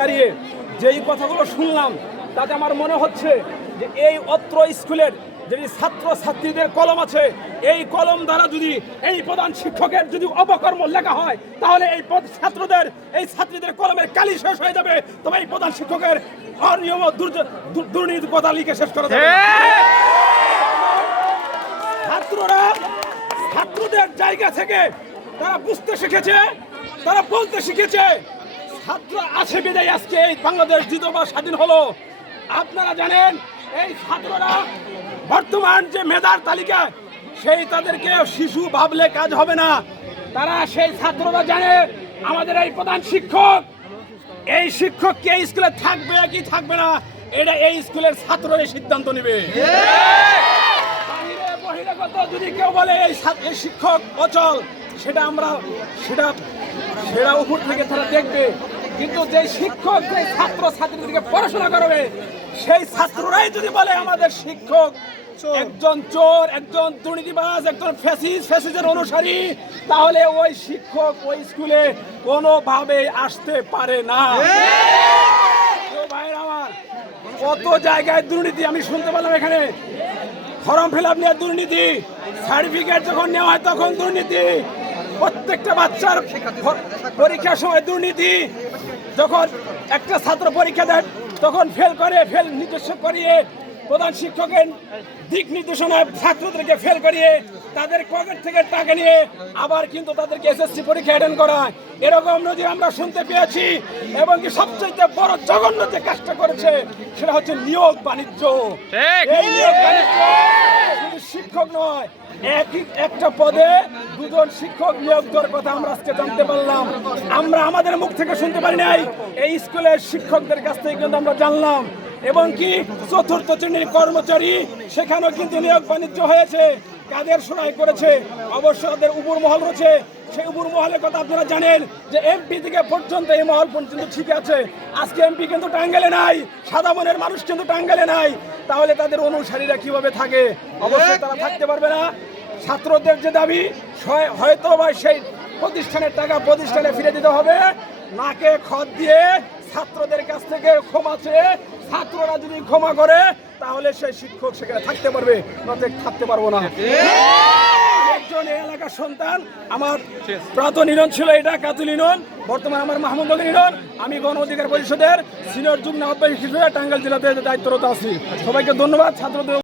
দাঁড়িয়ে যেই কথাগুলো শুনলাম তাতে আমার মনে হচ্ছে যে এই অত্র স্কুলের যে ছাত্র ছাত্রীদের কলম আছে, এই কলম দ্বারা যদি এই প্রধান শিক্ষকের যদি অপকর্ম লেখা হয় তাহলে এই ছাত্রদের এই ছাত্রীদের কলমের কালি শেষ হয়ে যাবে, তবে এই প্রধান শিক্ষকের অনিয়ম দুর্নীতি কথা লিখে শেষ করা যাবে। ছাত্ররা ছাত্রদের জায়গা থেকে তারা বুঝতে শিখেছে, তারা বলতে শিখেছে। ছাত্র আছে বিদায় আজকে এই বাংলাদেশ দ্বিতীয়বার স্বাধীন হলো। আপনারা জানেন এই ছাত্ররা বর্তমান যে মেধার তালিকা, সেই তাদেরকে শিশু ভাবলে কাজ হবে না। তারা সেই ছাত্ররা জানে আমাদের এই প্রধান শিক্ষক, এই শিক্ষক কে স্কুলে থাকবে কি থাকবে না, এটা এই স্কুলের ছাত্ররাই সিদ্ধান্ত নেবে। বাহিরে বহিরাগত যদি কেউ বলে এই শিক্ষক অচল, সেটা উপর থেকে তারা দেখবে। কিন্তু যে শিক্ষক যে ছাত্র ছাত্রীদেরকে পড়াশোনা করবে, সেই ছাত্ররাই যদি বলে আমাদের শিক্ষক একজন চোর, একজন দুর্নীতিবাজ, একজন ফ্যাসিস্টের অনুসারী, তাহলে ওই শিক্ষক ওই স্কুলে কোনোভাবে আসতে পারে না। ভাইরা আমার, কত জায়গায় দুর্নীতি আমি শুনতে পেলাম। এখানে ফর্ম ফিল আপ নিয়ে দুর্নীতি, সার্টিফিকেট যখন নেওয়া হয় তখন দুর্নীতি, প্রত্যেকটা বাচ্চার পরীক্ষার সময় দুর্নীতি। যখন একটা ছাত্র পরীক্ষা দেয় তখন ফেল নির্দেশ করিয়ে প্রধান শিক্ষকের দিক নির্দেশনায় ছাত্রদেরকে ফেল করিয়ে তাদের পকেট থেকে টাকা নিয়ে আবার কিন্তু তাদেরকে এসএসসি পরীক্ষা অ্যাটেন্ড করায়। এরকম নজির আমরা শুনতে পেয়েছি। এবং কি সবচেয়ে বড় জঘন্য যে কাজটা করেছে সেটা হচ্ছে নিয়োগ বাণিজ্য। এই নিয়োগ বাণিজ্য শুধু শিক্ষক নয়, একটা পদে দুজন শিক্ষক নিয়োগ দেওয়ার কথা আমরা আজকে জানতে পারলাম। আমরা আমাদের মুখ থেকে শুনতে পারি নাই, এই স্কুলের শিক্ষকদের কাছ থেকে কিন্তু আমরা জানলাম। এবং কি চতুর্থ শ্রেণীর কর্মচারী, সেখানেও কিন্তু নিয়োগ বাণিজ্য হয়েছে। কাদের সরাই করেছে? অবশ্য তাদের উপর মহল রয়েছে। সেই উপর মহলের কথা আপনারা জানেন যে এমপি থেকে পর্যন্ত এই মহল পর্যন্ত ঠিক আছে। আজকে এমপি কিন্তু টাঙ্গাইলে নাই, সাদা মনের মানুষ কিন্তু টাঙ্গাইলে নাই। তাহলে তাদের অনুসারীরা কিভাবে থাকে? অবশ্যই তারা থাকতে পারবে না। ছাত্রদের যে দাবি, হয়তো বা সেই প্রতিষ্ঠানের টাকা প্রতিষ্ঠানে ফিরে দিতে হবে, নাকে খত দিয়ে ছাত্রদের কাছ থেকে ক্ষমা চেয়ে ছাত্ররা যদি ক্ষমা করে তাহলে সেই শিক্ষক সেখানে থাকতে পারবে, নয়তো থাকতে পারবো না। একজন এই এলাকার সন্তান, আমার প্রাক্তন ইউনিয়ন ছিল এটা কাতুল ইউনিয়ন, বর্তমানে আমার মাহমুদনগর ইউনিয়ন। আমি গণ অধিকার পরিষদের সিনিয়র যুগ্ম আহ্বায়ক হিসেবে টাঙ্গাইল জেলাতে দায়িত্বরত আছি। সবাইকে ধন্যবাদ। ছাত্রদের